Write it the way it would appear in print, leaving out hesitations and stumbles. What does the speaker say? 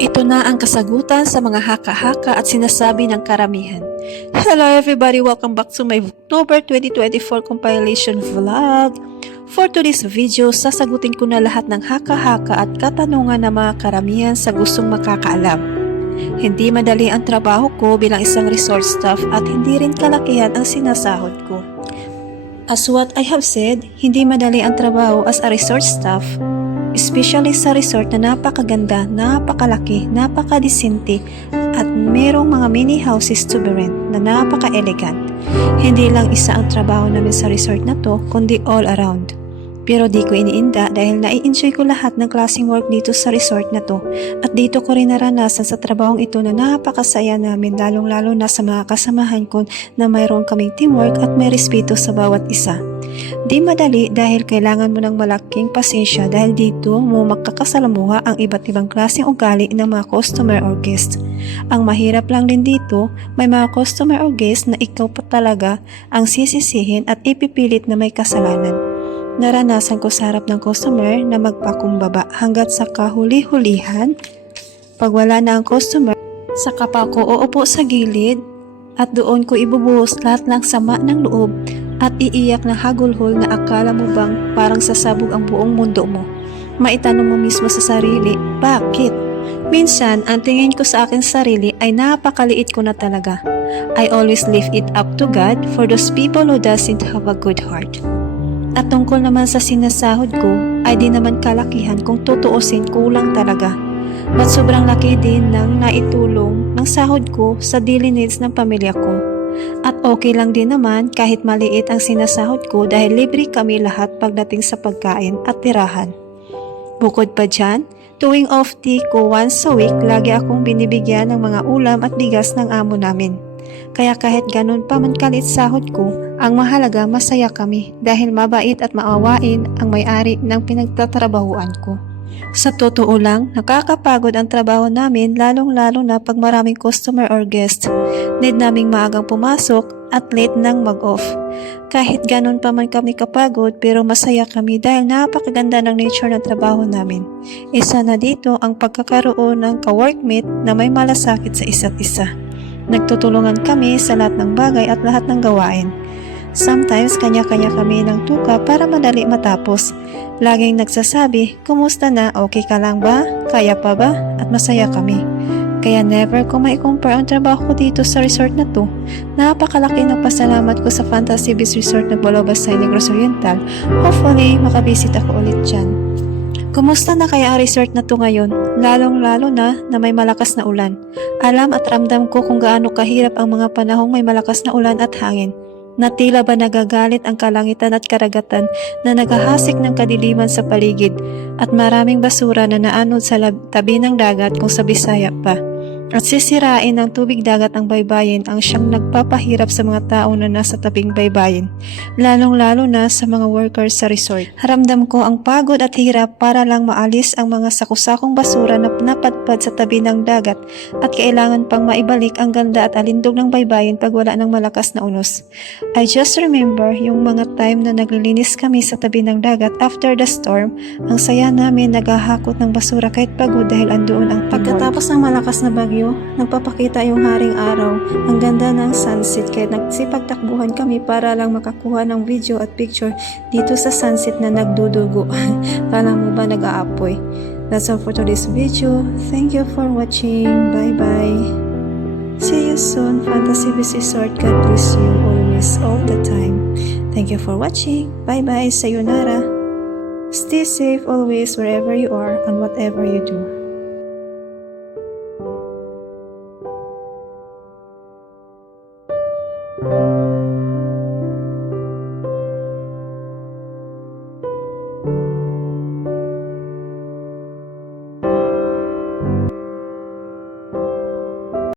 Ito na ang kasagutan sa mga haka-haka at sinasabi ng karamihan. Hello everybody! Welcome back to my October 2024 compilation vlog. For today's video, sasagutin ko na lahat ng haka-haka at katanungan ng mga karamihan sa gustong makakaalam. Hindi madali ang trabaho ko bilang isang resort staff at hindi rin kalakihan ang sinasahod ko. As what I have said, hindi madali ang trabaho as a resort staff, especially sa resort na napakaganda, napakalaki, napakadisente at merong mga mini houses to be rent na napaka-elegant. Hindi lang isa ang trabaho namin sa resort na to, kundi all around. Pero di ko iniinda dahil nai-enjoy ko lahat ng klaseng work dito sa resort na to at dito ko rin naranasan sa trabahong ito na napakasaya namin, lalong-lalo na sa mga kasamahan ko na mayroon kaming teamwork at may respeto sa bawat isa. Di madali dahil kailangan mo ng malaking pasensya dahil dito mo makakasalamuha ang iba't ibang klaseng ugali ng mga customer or guest. Ang mahirap lang din dito, may mga customer or guest na ikaw pa talaga ang sisisihin at ipipilit na may kasalanan. Naranasan ko sa harap ng customer na magpakumbaba hanggat sa kahuli-hulihan. Pag wala na ang customer, saka pa ako uupo sa gilid at doon ko ibubuhos lahat ng sama ng loob at iiyak na hagulhol na akala mo bang parang sasabog ang buong mundo mo. Maitanong mo mismo sa sarili, bakit? Minsan, ang tingin ko sa akin sarili ay napakaliit ko na talaga. I always leave it up to God for those people who doesn't have a good heart. At tungkol naman sa sinasahod ko, ay di naman kalakihan kung tutuusin kulang talaga. But sobrang laki din ng naitulong ng sahod ko sa daily needs ng pamilya ko. At okay lang din naman kahit maliit ang sinasahod ko dahil libre kami lahat pagdating sa pagkain at tirahan. Bukod pa dyan, tuwing off-day ko once a week, lagi akong binibigyan ng mga ulam at bigas ng amo namin. Kaya kahit ganun pa man kalit sahod ko, ang mahalaga masaya kami dahil mabait at maawain ang may-ari ng pinagtatrabahuan ko. Sa totoo lang, nakakapagod ang trabaho namin lalong-lalo na pag maraming customer or guest. Need naming maagang pumasok at late nang mag-off. Kahit ganun pa man kami kapagod pero masaya kami dahil napakaganda ng nature ng trabaho namin. Isa na dito ang pagkakaroon ng ka-workmate na may malasakit sa isa't isa. Nagtutulungan kami sa lahat ng bagay at lahat ng gawain. Sometimes, kanya-kanya kami ng tuka para madali matapos. Laging nagsasabi, kumusta na, okay ka lang ba, kaya pa ba, at masaya kami. Kaya never ko mai-compare ang trabaho ko dito sa resort na to. Napakalaki ng pasalamat ko sa Fantasy Beach Resort ng Balobas sa Negros Oriental. Hopefully, makabisit ako ulit dyan. Kumusta na kaya ang resort na to ngayon? Lalong-lalo na may malakas na ulan. Alam at ramdam ko kung gaano kahirap ang mga panahong may malakas na ulan at hangin. Na tila ba nagagalit ang kalangitan at karagatan na naghahasik ng kadiliman sa paligid at maraming basura na naanod sa tabi ng dagat kung sa Bisaya pa. At sisirain ng tubig dagat ang baybayin ang siyang nagpapahirap sa mga tao na nasa tabing baybayin, lalong-lalo na sa mga workers sa resort. Haramdam ko ang pagod at hirap para lang maalis ang mga sakusakong basura na napadpad sa tabi ng dagat at kailangan pang maibalik ang ganda at alindog ng baybayin pag wala ng malakas na unos. I just remember yung mga time na naglilinis kami sa tabi ng dagat after the storm, ang saya namin naghahakot ng basura kahit pagod dahil andoon ang teamwork. Pagkatapos ng malakas na bagyo, nagpapakita yung haring araw. Ang ganda ng sunset kaya nagsipagtakbuhan kami para lang makakuha ng video at picture dito sa sunset na nagdudugo. Kala mo ba nag-aapoy? That's all for today's video. Thank you for watching. Bye bye. See you soon, Fantasy Beach Resort. God bless you always, all the time. Thank you for watching. Bye bye. Sayonara. Stay safe always wherever you are and whatever you do.